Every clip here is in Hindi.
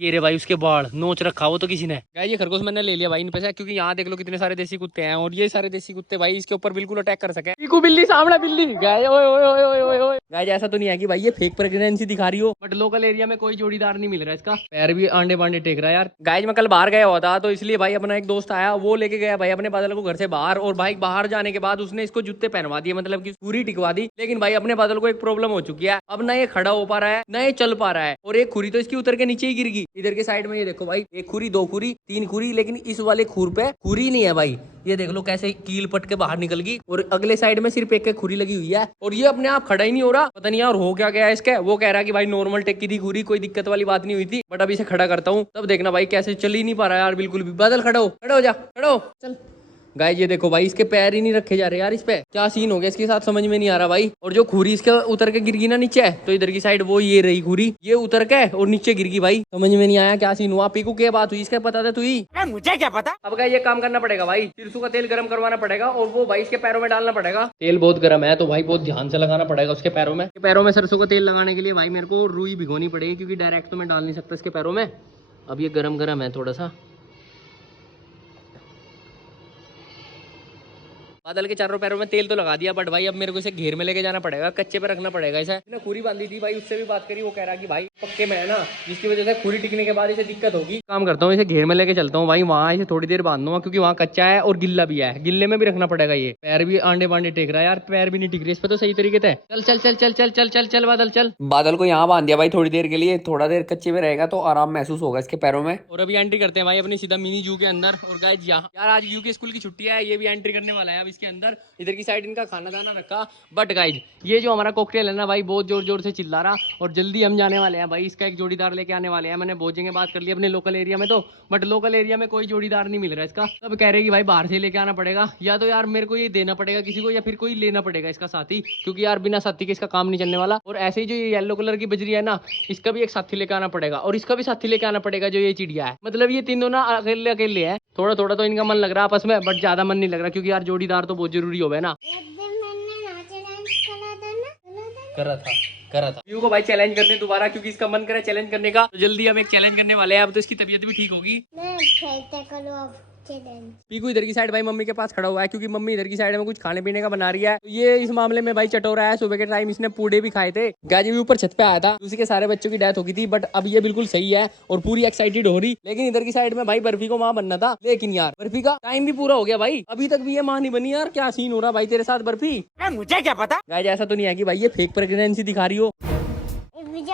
ये रे भाई उसके बाल नोच रखा वो तो किसी ने। गाइस ये खरगोश मैंने ले लिया भाई इन पैसे, क्योंकि यहाँ देख लो कितने सारे देसी कुत्ते हैं और ये सारे देसी कुत्ते भाई इसके ऊपर बिल्कुल अटैक कर सके। पीकू बिल्ली सामने बिल्ली। गाइस ओए ओए ओए ओए ओए ओए। गाइस ऐसा तो नहीं है कि भाई ये फेक प्रेगनेंसी दिखा रही हो, बट लोकल एरिया में कोई जोड़ीदार नहीं मिल रहा है इसका। पैर भी आंडे बांडे टेक रहा है यार। गाइस मैं कल बाहर गया हुआ था तो इसलिए भाई अपना एक दोस्त आया, वो लेके गया भाई अपने बादल को घर से बाहर, और भाई बाहर जाने के बाद उसने इसको जूते पहनवा दिए, मतलब कि पूरी टिकवा दी। लेकिन भाई अपने बादल को एक प्रॉब्लम हो चुकी है, अब ना ये खड़ा हो पा रहा है ना ये चल पा रहा है, और एक खुरी तो इसकी उतर के नीचे ही गिर गई। इधर के साइड में ये देखो भाई, एक खुरी, दो खुरी, तीन खुरी, लेकिन इस वाले खुर पे खुरी नहीं है भाई। ये देख लो कैसे कील पट के बाहर निकल गई, और अगले साइड में सिर्फ एक खुरी लगी हुई है, और ये अपने आप खड़ा ही नहीं हो रहा। पता नहीं यार हो क्या गया इसके। वो कह रहा है कि भाई नॉर्मल टेक की थी खुरी, कोई दिक्कत वाली बात नहीं हुई थी, बट अभी इसे खड़ा करता हूँ तब देखना भाई कैसे चल ही नहीं पा रहा यार बिल्कुल भी। बादल खड़ा हो जा, खड़ा हो चल। गाइस ये देखो भाई इसके पैर ही नहीं रखे जा रहे यार, इस पे क्या सीन हो गया इसके साथ समझ में नहीं आ रहा भाई। और जो खुरी इसके उतर के गिर गई ना नीचे, तो इधर की साइड वो ये रही खुरी, ये उतर के और नीचे गिर गई भाई। समझ में नहीं आया क्या सीन हुआ। पीकू क्या बात हुई इसका पता था तू ही? मुझे क्या पता। अब गाइस ये काम करना पड़ेगा भाई, सिरसों का तेल गर्म करवाना पड़ेगा और वो भाई इसके पैरों में डालना पड़ेगा। तेल बहुत गर्म है तो भाई बहुत ध्यान से लगाना पड़ेगा उसके पैरों में। पैरों में सरसों का तेल लगाने के लिए भाई मेरे को रुई भिगोनी पड़ेगी, क्योंकि डायरेक्ट तो मैं डाल नहीं सकता इसके पैरों में। अब ये गरम गरम है थोड़ा सा। बादल के चारों पैरों में तेल तो लगा दिया, बट भाई अब मेरे को इसे घेर में लेके जाना पड़ेगा, कच्चे पे रखना पड़ेगा इसे। ना खुरी बांधी थी भाई, उससे भी बात करी, वो कह रहा कि भाई पक्के में है ना, जिसकी वजह से खुरी टिकने के बाद इसे दिक्कत होगी। काम करता हूँ इसे घेर में लेके चलता हूँ भाई, वहाँ इसे थोड़ी देर बांध दूंगा, क्योंकि वहाँ कच्चा है और गिल्ला भी है, गिल्ले में भी रखना पड़ेगा। ये पैर भी आंडे बांडे टेक रहा है यार, पैर भी नहीं टिक रहे इस पे तो सही तरीके से। चल चल चल चल चल चल चल चल बादल चल। बादल को यहाँ बांध दिया भाई थोड़ी देर के लिए, थोड़ा देर कच्चे में रहेगा तो आराम महसूस होगा इसके पैरों में। और अभी एंट्री करते हैं भाई अपनी सीधा मिनी जू के अंदर। और गाइस यहाँ यार आज यू के स्कूल की छुट्टी है, ये भी एंट्री करने वाला है अब इसके अंदर। इधर की साइड इनका खाना दाना रखा, बट गाइस ये जो हमारा कॉकटेल है ना भाई बहुत जोर जोर से चिल्ला रहा, और जल्दी हम जाने वाले हैं भाई, इसका एक जोड़ीदार लेके आने वाले हैं। मैंने भोजेंगे बात कर ली अपने लोकल एरिया में तो, बट लोकल एरिया में कोई जोड़ीदार नहीं मिल रहा है इसका। सब कह रहे कि भाई बाहर से लेके आना पड़ेगा, या तो यार मेरे को ये देना पड़ेगा किसी को, या फिर कोई लेना पड़ेगा इसका साथी, क्योंकि यार बिना साथी के इसका काम नहीं चलने वाला। और ऐसे ही जो ये येलो कलर की बजरी है ना, इसका भी एक साथी लेके आना पड़ेगा, और इसका भी साथी लेके आना पड़ेगा जो ये चिड़िया है। मतलब ये तीनों ना अकेले अकेले है। थोड़ा थोड़ा तो इनका मन लग रहा है आपस में, बट ज्यादा मन नहीं लग रहा, क्योंकि यार जोड़ीदार तो बहुत जरूरी हो गया ना। कर रहा था व्यू को भाई चैलेंज करने दोबारा, क्योंकि इसका मन करे चैलेंज करने का, तो जल्दी हम एक चैलेंज करने वाले हैं। अब तो इसकी तबीयत भी ठीक होगी। पीकू इधर की साइड भाई मम्मी के पास खड़ा हुआ है, क्योंकि मम्मी इधर की साइड में कुछ खाने पीने का बना रही है। तो ये इस मामले में भाई चटोरा है। सुबह के टाइम इसने पूड़े भी खाए थे। गाजी भी ऊपर छत पे आया था, उसी के सारे बच्चों की डेथ हो गई थी, बट अब ये बिल्कुल सही है और पूरी एक्साइटेड हो रही। लेकिन इधर की साइड में भाई बर्फी को माँ बनना था, लेकिन यार बर्फी का टाइम भी पूरा हो गया भाई, अभी तक भी ये माँ नहीं बनी यार। क्या सीन हो रहा भाई तेरे साथ बर्फी? मुझे क्या पता। गाइस ऐसा तो नहीं है कि भाई ये फेक प्रेगनेंसी दिखा रही हो।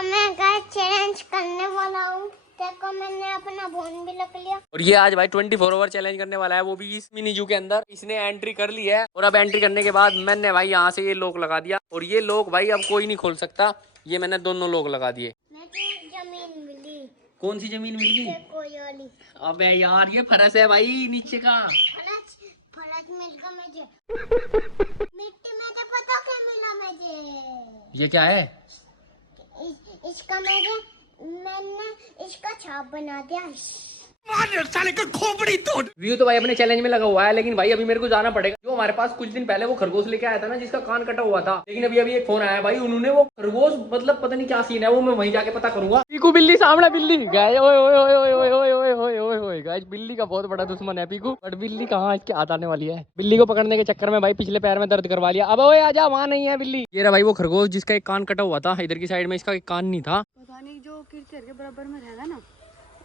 मैं चैलेंज करने वाला हूँ, देखो मैंने अपना फोन भी रख लिया। और ये आज भाई 24 आवर चैलेंज करने वाला है, वो भी इस मिनी जू के अंदर। इसने एंट्री कर ली है, और अब एंट्री करने के बाद मैंने भाई यहाँ से ये लॉक लगा दिया, और ये लॉक भाई अब कोई नहीं खोल सकता। ये मैंने दोनों लॉक लगा दिए। जमीन मिली। कौन सी जमीन मिल गई? कोई वाली। अबे यार ये फरस है भाई नीचे का। फरस मिल गया मुझे। मिट्टी में तो पता क्या मिला मुझे। ये क्या है? इसका मैंने इसका छाप बना दिया। साले का खोपड़ी तोड़। व्यू तो भाई अपने चैलेंज में लगा हुआ है, लेकिन भाई अभी मेरे को जाना पड़ेगा। जो हमारे पास कुछ दिन पहले वो खरगोश लेके आया था ना, जिसका कान कटा हुआ था, लेकिन अभी एक फोन आया भाई, उन्होंने वो खरगोश मतलब पता नहीं क्या सीन है, वो मैं वहीं जाके पता करूंगा। पीकू बिल्ली सामने बिल्ली। गाइस ओए ओए ओए ओए ओए ओए ओए ओए ओए ओए गाइस बिल्ली का बहुत बड़ा दुश्मन है पीकू, बट बिल्ली कहाँ इसके हाथ आने वाली है। बिल्ली को पकड़ने के चक्कर में भाई पिछले पैर में दर्द करवा लिया। अब ओए आजा, वहाँ नहीं है बिल्ली। ये रहा भाई वो खरगोश जिसका एक कान कटा हुआ था। इधर की साइड में इसका एक कान नहीं था। पता नहीं जो कीर्ति के बराबर में रहेगा ना,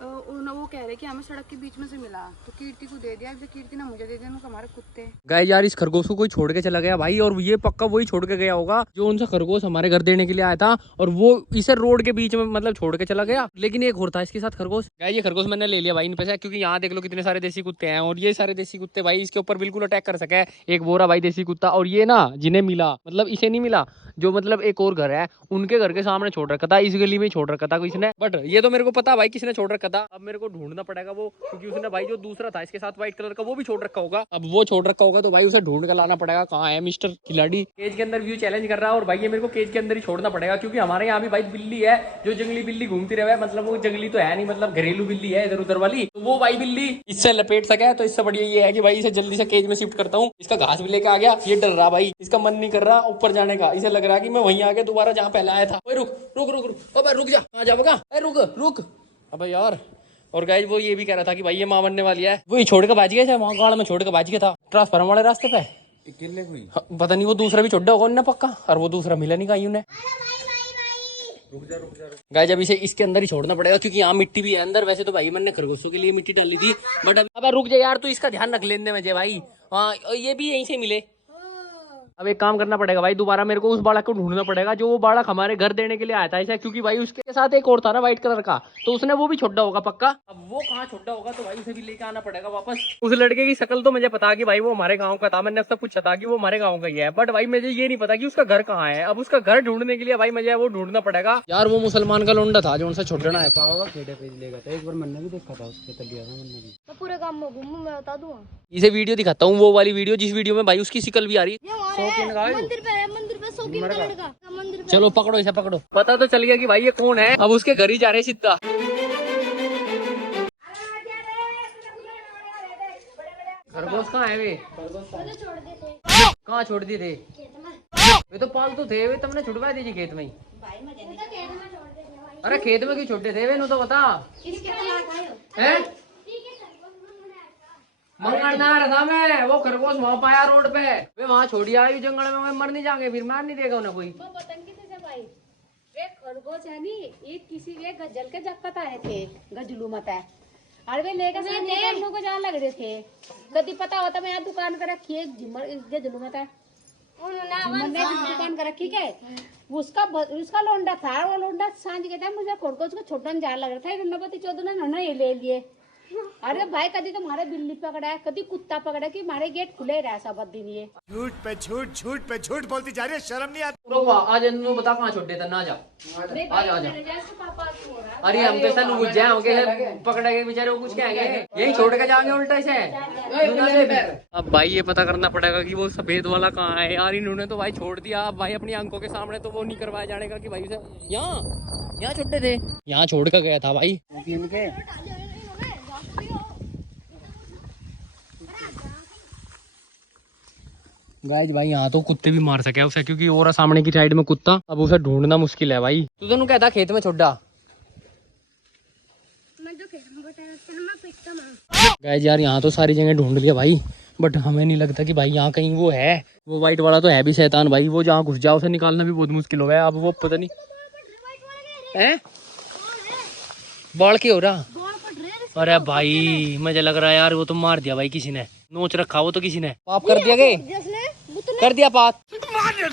वो कह रहे कि हमें सड़क के बीच में से मिला, तो कीर्ति को दे दिया। जो कीर्ति ने मुझे दे दिया, हमारे कुत्ते। गाइस यार इस खरगोश को कोई छोड़ के चला गया भाई, और ये पक्का वही छोड़ के गया होगा जो उनसे खरगोश हमारे घर देने के लिए आया था, और वो इसे रोड के बीच में मतलब छोड़ के चला गया। लेकिन एक और था इसके साथ खरगोश। गाइस ये खरगोश मैंने ले लिया भाई इन पैसे, क्योंकि यहाँ देख लो कितने सारे देसी कुत्ते हैं, और ये सारे देसी कुत्ते भाई इसके ऊपर बिल्कुल अटैक कर सके। एक बोरा भाई देसी कुत्ता, और ये ना जिन्हें मिला मतलब इसे नहीं मिला, जो मतलब एक और घर है उनके घर के सामने छोड़ रखा था, इस गली में छोड़ रखा था किसने। बट ये तो मेरे को पता भाई किसने छोड़ रखा था। अब मेरे को ढूंढना पड़ेगा वो, क्योंकि उसने भाई जो दूसरा था इसके साथ व्हाइट कलर का, वो भी छोड़ रखा होगा। अब वो छोड़ रखा होगा तो भाई उसे ढूंढ कर लाना पड़ेगा। कहाँ है मिस्टर खिलाड़ी? केज के अंदर व्यू चैलेंज कर रहा है, और भाई ये मेरे को केज के अंदर ही छोड़ना पड़ेगा, क्योंकि हमारे यहाँ भी भाई बिल्ली है जो जंगली बिल्ली घूमती रहे। मतलब वो जंगली तो है नहीं, मतलब घरेलू बिल्ली है इधर उधर वाली, तो वो भाई बिल्ली इससे लपेट सके। तो इससे बढ़िया ये है कि भाई इसे जल्दी से केज में शिफ्ट करता हूँ। इसका घास भी लेके आ गया। ये डर रहा भाई, इसका मन नहीं कर रहा ऊपर जाने का, इसे लग रहा है कि मैं वहीं आके दोबारा जहाँ पहले आया था। रुक रुक रुक रुक, अबे रुक जा, कहाँ जाओगा? रुक रुक अबे यार, और गाइस वो ये भी कह रहा था कि भाई ये मां बनने वाली है, वो ही छोड़ के भाज गया था वहाँ, गाड़ में छोड़ के भाज गया था ट्रांसफार्मर वाले रास्ते पे। हाँ, पता नहीं वो दूसरा भी छोड़ा होगा उन्हें पक्का, और वो दूसरा मिला नहीं कहीं उन्हें। गाइस अब इसे इसके अंदर ही छोड़ना पड़ेगा क्योंकि यहाँ मिट्टी भी है अंदर। वैसे तो भाई मैंने खरगोशों के लिए मिट्टी डाली थी, बट अब रुक जा यार, तू इसका ध्यान रख लेने में भाई। हाँ ये भी यहीं से मिले। अब एक काम करना पड़ेगा भाई, दोबारा मेरे को उस बालक को ढूंढना पड़ेगा जो वो बालक हमारे घर देने के लिए आया था ऐसा, क्योंकि भाई उसके साथ एक और था ना व्हाइट कलर का, तो उसने वो भी छोड़ा होगा पक्का। अब वो कहाँ छोड़ा होगा, तो भाई उसे भी लेके आना पड़ेगा वापस। उस लड़के की शक्ल तो मुझे पता कि भाई वो हमारे गाँव का था, मैंने उससे पूछा था कि वो हमारे गाँव का ही है, बट भाई मुझे ये नहीं पता कि उसका घर कहाँ है। अब उसका घर ढूंढने के लिए भाई मुझे वो ढूंढना पड़ेगा यार। वो मुसलमान का लोंडा था जो उनसे छोड़ना है, एक बार मैंने भी देखा था उसके तलिया था, मैंने भी। मैं पूरे काम में घूमूं, मैं बता दूंगा। इसे वीडियो दिखाता हूँ, वो वाली वीडियो जिस वीडियो में भाई उसकी शिकल भी आ रही है। मंदिर पे शौकीन का लड़का, मंदिर पे। चलो पकड़ो इसे, पकड़ो। पता तो चल गया कि भाई ये कौन है। अब उसके घर ही जा रहे हैं सीधा। खरगोश कहाँ है वे? कहाँ छोड़ दिए थे? वे तो पालतू थे, वे तुमने छुड़वा दी खेत में ही। अरे खेत में क्यों छोटे थे वे, नु तो बता। हैं? मंगलनार था मैं, वो खरगोश वहाँ पाया रोड पे, वे वहाँ छोड़ी आई जंगल में, मैं मर नहीं जाएंगे फिर, मार नहीं देगा उन्हें कोई। वो पतंग से भाई वे खरगोश है नी, ये किसी वे गजल के जक्कत आए थे, गजलू मत है, और वे लेकर से को जहाँ लग रहे थे। कभी पता होता मैं यहाँ दुकान कर रखी है झिमर, गजलू मत है दुकान कर रखी है, उसका लोंडा था, वो लोंडा सांझ के टाइम मुझे खरगोश को छोड़ने जा लग रहा था, नंबर 14 ने ये ले लिए। अरे भाई कभी तो हमारे बिल्ली पकड़ा है, कभी कुत्ता पकड़ा कि हमारे गेट खुले रहा सब दिन। ये झूठ पे झूठ, झूठ पे झूठ बोलती जा रही है, शर्म नहीं आती। आज इन्होंने बता कहाँ छोड़ देता ना, जा आजा। अरे हम तो ऐसा बुझ जाए पकड़ेंगे बेचारे को, कुछ कहेंगे यही छोड़ के जाएंगे उल्टा से। अब भाई ये पता करना पड़ेगा कि वो सफेद वाला कहाँ है यार। इन्होंने तो भाई छोड़ दिया, अब भाई अपनी आंखों के सामने तो वो नहीं करवाया जाने का कि भाई उसे यहाँ छोड़े थे, यहाँ छोड़ कर गया था भाई। गाइस भाई यहाँ तो कुत्ते भी मार सके उसे, क्योंकि और सामने की साइड में कुत्ता, अब उसे ढूंढना मुश्किल है भाई। तू तो कहता खेत में छोड़ा। गाइस यार यहाँ तो सारी जगह ढूंढ लिया भाई, बट हमें नहीं लगता कि भाई यहाँ कहीं वो है। वो व्हाइट वाला तो है भी शैतान भाई, वो जहाँ घुस जाओ उसे निकालना भी बहुत मुश्किल हो गया। अब वो पता नहीं है बाढ़ के हो रहा। अरे भाई मुझे लग रहा है यार वो तो मार दिया भाई किसी ने, नोच रखा वो तो किसी ने, पाप कर दिया गए, कर दिया पाप।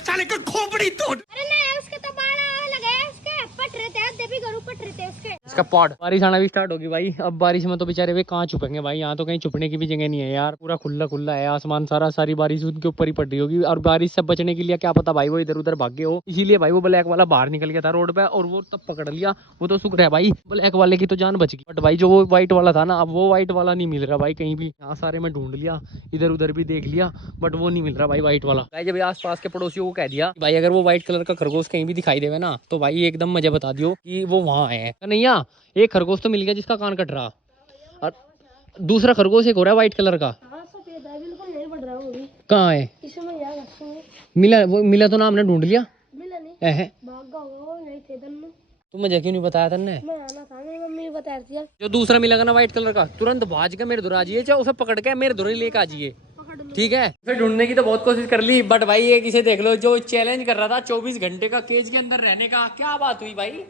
साले का खोपड़ी तोड़। अरे नहीं, उसके तो बाल लगे, उसके पट रहे थे, देवी गरु पट रहे थे उसके। इसका पॉट। बारिश आना भी स्टार्ट होगी भाई, अब बारिश में तो बेचारे वे कहाँ छुपेंगे भाई, यहाँ तो कहीं छुपने की भी जगह नहीं है यार, पूरा खुला खुला है आसमान सारा, सारी बारिश उनके ऊपर ही पड़ रही होगी। और बारिश से बचने के लिए क्या पता भाई वो इधर उधर भागे हो, इसीलिए भाई वो ब्लैक वाला बाहर निकल गया था रोड पे, और वो तब पकड़ लिया। वो तो शुक्र है भाई ब्लैक वाले की तो जान बच गई, बट भाई जो वो व्हाइट वाला था ना, अब वो व्हाइट वाला नहीं मिल रहा भाई कहीं भी। यहाँ सारे में ढूंढ लिया, इधर उधर भी देख लिया, बट वो नहीं मिल रहा भाई व्हाइट वाला। भाई जब आस पास के पड़ोसियों को कह दिया भाई अगर वो व्हाइट कलर का खरगोश कहीं भी दिखाई देवे ना, तो भाई एकदम मुझे बता दियो कि वो वहाँ है। नहीं एक खरगोश तो मिल गया जिसका कान कट रहा, और दूसरा खरगोश एक हो रहा है व्हाइट कलर का। कहाँ है? मिला? वो मिला तो ना हमने ढूंढ लिया, तो मुझे क्यों नहीं बताया तन्ने? मम्मी ने बताया था। जो दूसरा मिलेगा ना व्हाइट कलर का, तुरंत भाज के मेरे दुरा जाइए, चाहे उसे पकड़ के मेरे दुरा लेके आ जाइए, ठीक है? फिर ढूंढने की तो बहुत कोशिश कर ली, बट भाई ये किसे देख लो जो चैलेंज कर रहा था 24 घंटे का केज के अंदर रहने का, क्या बात हुई भाई?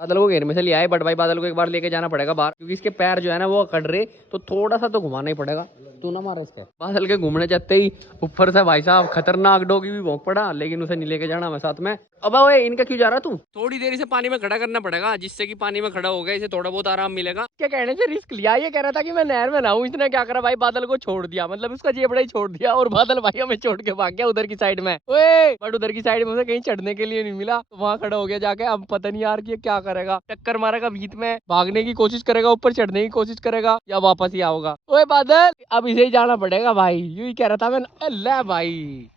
बादल को घेर में से ले आए, बट भाई बादल को एक बार लेके जाना पड़ेगा बाहर, क्योंकि इसके पैर जो है ना वो कट रहे, तो थोड़ा सा तो घुमाना ही पड़ेगा। तू ना मार इसके। बादल के घूमने जाते ही ऊपर से भाई साहब खतरनाक डॉगी भी भौंक पड़ा, लेकिन उसे नहीं लेके जाना मैं साथ में। अब ओए इनका क्यों जा रहा तू? थोड़ी देर इसे पानी में खड़ा करना पड़ेगा, जिससे कि पानी में खड़ा हो गया इसे थोड़ा बहुत आराम मिलेगा। क्या कहने से रिस्क लिया, ये कह रहा था कि मैं नहर में नहाऊं, इसने क्या करा भाई बादल को छोड़ दिया, मतलब उसका जेबड़ा ही छोड़ दिया, और बादल भाई हमें छोड़ के भाग गया उधर की साइड में। ओए बट उधर की साइड में उसे कहीं चढ़ने के लिए नहीं मिला, तो वहाँ खड़ा हो गया जाके। अब पता नहीं यार कि क्या करेगा, टक्कर मारेगा बीच में, भागने की कोशिश करेगा, ऊपर चढ़ने की कोशिश करेगा, या वापस ही आओगा। ओए बादल अब इसे ही जाना पड़ेगा भाई, यूं ही कह रहा था मैं। अल्लाह भाई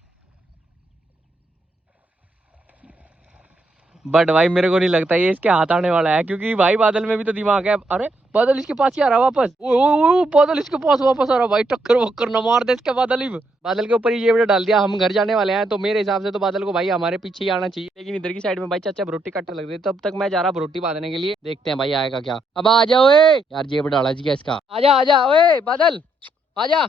बट भाई मेरे को नहीं लगता ये इसके हाथ आने वाला है, क्योंकि भाई बादल में भी तो दिमाग है। अरे बादल इसके पास ही आ रहा वापस। ओ बादल इसके पास वापस आ रहा भाई, टक्कर वक्कर न मार दे इसके बादल ही। बादल के ऊपर ही ये वीडियो डाल दिया, हम घर जाने वाले हैं, तो मेरे हिसाब से तो बादल को भाई हमारे पीछे ही आना चाहिए। लेकिन इधर की साइड में भाई चाचा रोटी कट्टर लग रही है, तब तक मैं जा रहा रोटी बांधने के लिए। देखते हैं भाई आएगा क्या। अब आ जाओ यार, जेब डाला जी क्या इसका। आजा आजा ओए बादल, आजा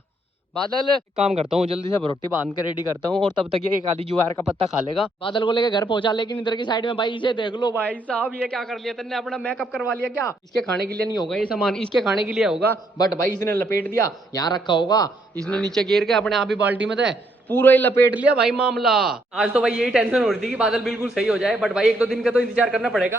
बादल। काम करता हूँ जल्दी से रोटी बांध के रेडी करता हूँ, और तब तक ये एक आधी ज्वार का पत्ता खा लेगा। बादल को लेके घर पहुंचा। लेकिन इधर की साइड में भाई इसे देख लो भाई साहब, ये क्या कर लिया तेने, अपना मेकअप करवा लिया क्या। इसके खाने के लिए नहीं होगा ये सामान, इसके खाने के लिए होगा, बट भाई इसने लपेट दिया, यहाँ रखा होगा, इसने नीचे गिर के अपने आप ही बाल्टी में थे पूरा ही लपेट लिया भाई मामला। आज तो भाई यही टेंशन हो रही थी कि बादल बिल्कुल सही हो जाए, बट भाई 1-2 दिन का तो इंतजार करना पड़ेगा।